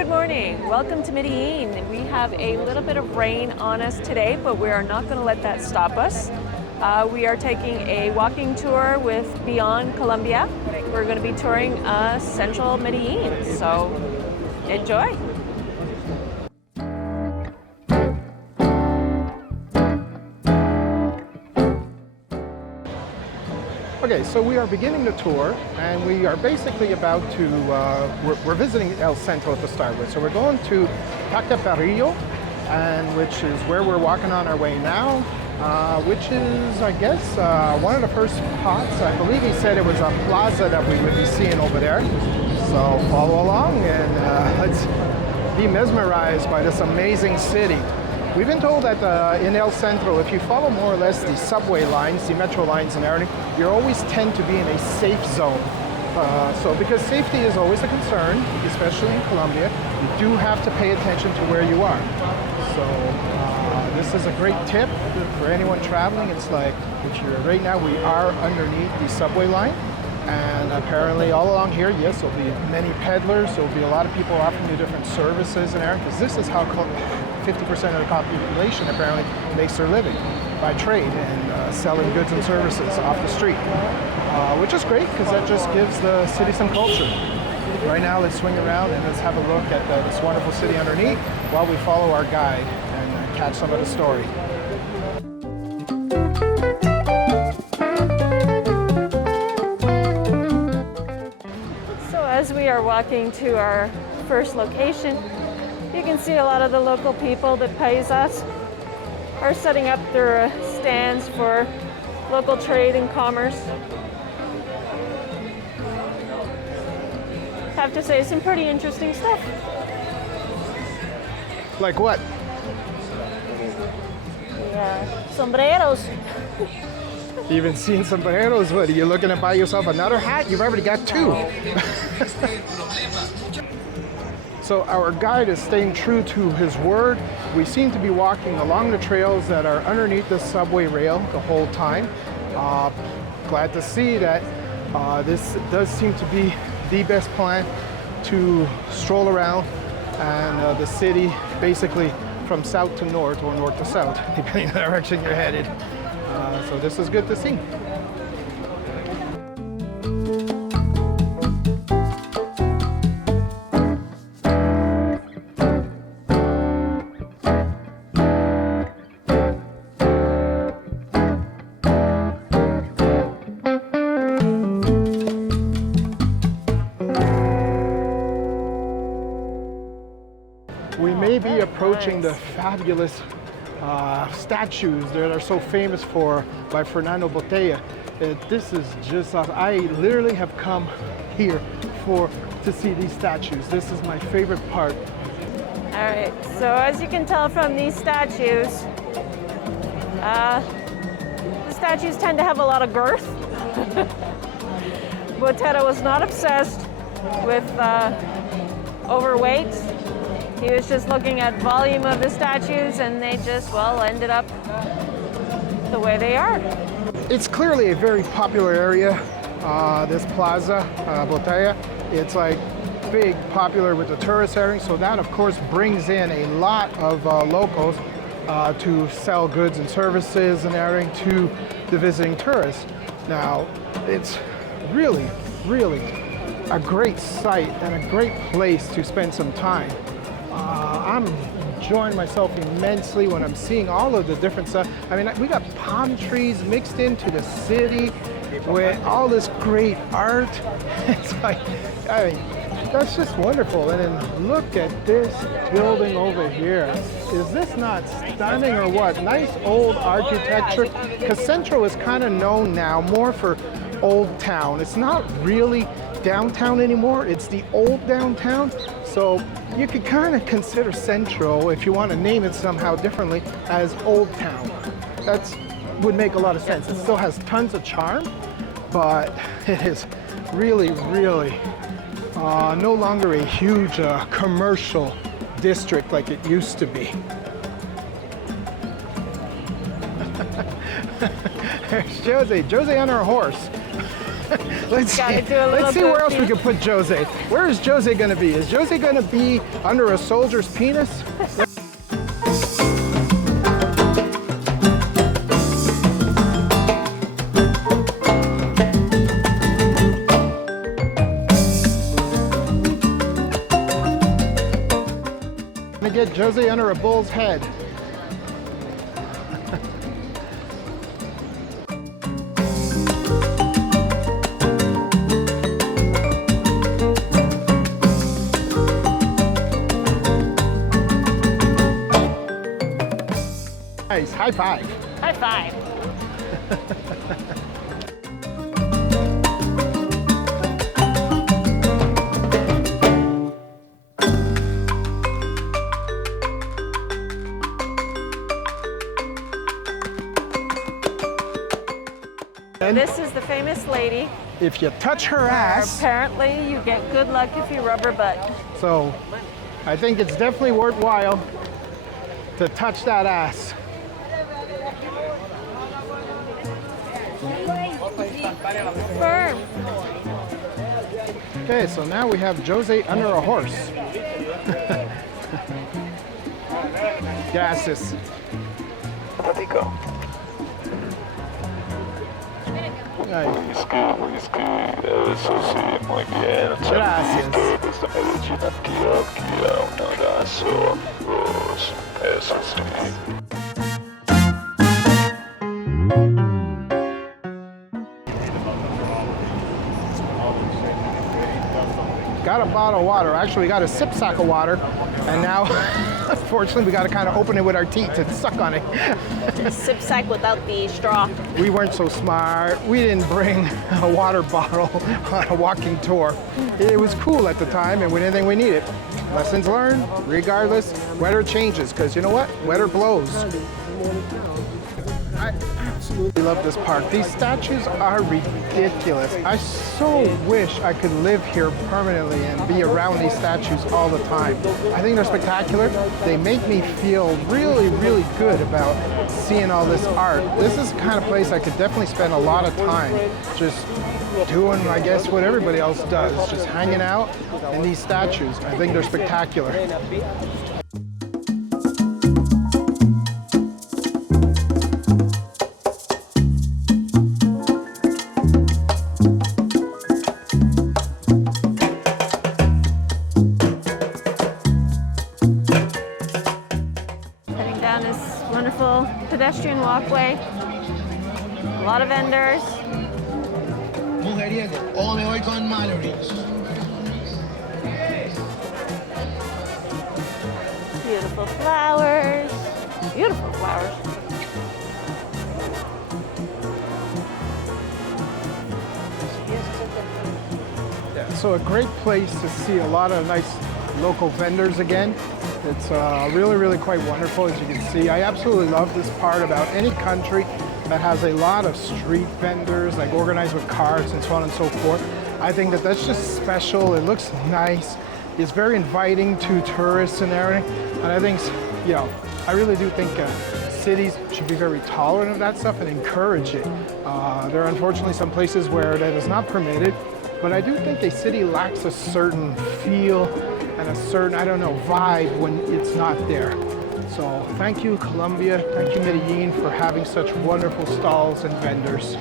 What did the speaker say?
Good morning. Welcome to Medellin. We have a little bit of rain on us today, but we are not going to let that stop us. We are taking a walking tour with Beyond Colombia. We're going to be touring Central Medellin, so enjoy. Okay, so we are beginning the tour, and we are basically about to, we're visiting El Centro to start with. So we're going to Guatape, and which is where we're walking on our way now, which is, I guess, one of the first spots. I believe he said it was a plaza that we would be seeing over there. So follow along and let's be mesmerized by this amazing city. We've been told that in El Centro, if you follow more or less the subway lines, the metro lines and everything, you always tend to be in a safe zone. So because safety is always a concern, especially in Colombia, you do have to pay attention to where you are. So this is a great tip for anyone traveling. It's like, if you're right now, we are underneath the subway line. And apparently all along here, yes, there'll be many peddlers. There'll be a lot of people offering you different services and everything, because this is how 50% of the population apparently makes their living, by trade and selling goods and services off the street, which is great because that just gives the city some culture. Right now, let's swing around and let's have a look at this wonderful city underneath while we follow our guide and catch some of the story. So as we are walking to our first location, you can see a lot of the local people, the paisas, are setting up their stands for local trade and commerce. Have to say, some pretty interesting stuff. Like what? Yeah, sombreros. You even seen sombreros? What, are you looking to buy yourself another hat? You've already got two. So our guide is staying true to his word. We seem to be walking along the trails that are underneath the subway rail the whole time. Glad to see that this does seem to be the best plan to stroll around and the city basically from south to north or north to south, depending on the direction you're headed. So this is good to see. We may be approaching the fabulous statues that are so famous by Fernando Botero. This is just, I literally have come here to see these statues. This is my favorite part. All right, so as you can tell from these statues, the statues tend to have a lot of girth. Botero was not obsessed with overweight. He was just looking at volume of the statues, and they just, well, ended up the way they are. It's clearly a very popular area, this Plaza Botero. It's like big, popular with the tourist area, so that of course brings in a lot of locals to sell goods and services and everything to the visiting tourists. Now, it's really, really a great site and a great place to spend some time. I'm enjoying myself immensely when I'm seeing all of the different stuff. I mean, we got palm trees mixed into the city with all this great art. It's like, I mean, that's just wonderful. And then look at this building over here. Is this not stunning or what? Nice old architecture. Because Centro is kind of known now more for old town. It's not really downtown anymore. It's the old downtown. So you could kind of consider Centro, if you want to name it somehow differently, as Old Town. That would make a lot of sense. It still has tons of charm, but it is really, really no longer a huge commercial district like it used to be. There's Jose on her horse. Let's Gotta see, do a little let's see where else we goofy. can put Jose. Where is Jose gonna be? Is Jose gonna be under a soldier's penis? Gonna get Jose under a bull's head. Nice, high five. High five. And This is the famous lady. if you touch her ass, Apparently, you get good luck if you rub her butt. so I think it's definitely worthwhile to touch that ass. Firm. Okay, so now we have Jose under a horse. Gracias. Ay, Whisky, eso sí, muy bien. gracias. Desde Medellín aquí a un abrazo. Eso sí. Got a bottle of water. Actually, we got a sip sack of water, and now, unfortunately, we got to kind of open it with our teeth and suck on it. A sip sack without the straw. We weren't so smart. We didn't bring a water bottle on a walking tour. It was cool at the time, and we didn't think we needed. Lessons learned, regardless. Weather changes, because you know what? Weather blows. I absolutely love this park. These statues are ridiculous. I so wish I could live here permanently and be around these statues all the time. I think they're spectacular. They make me feel really, really good about seeing all this art. This is the kind of place I could definitely spend a lot of time just doing, I guess, what everybody else does, just hanging out in these statues. I think they're spectacular. Heading down this wonderful pedestrian walkway. A lot of vendors. Mujeriego, o me voy con Mallory. Beautiful flowers. Beautiful flowers. So a great place to see a lot of nice local vendors again. It's really, really quite wonderful, as you can see. I absolutely love this part about any country that has a lot of street vendors, like organized with carts and so on and so forth. I think that that's just special. It looks nice. It's very inviting to tourists and everything. And I think, you know, I really do think cities should be very tolerant of that stuff and encourage it. There are unfortunately some places where that is not permitted, but I do think a city lacks a certain feel and a certain, I don't know, vibe when it's not there. So thank you, Colombia. Thank you, Medellin, for having such wonderful stalls and vendors.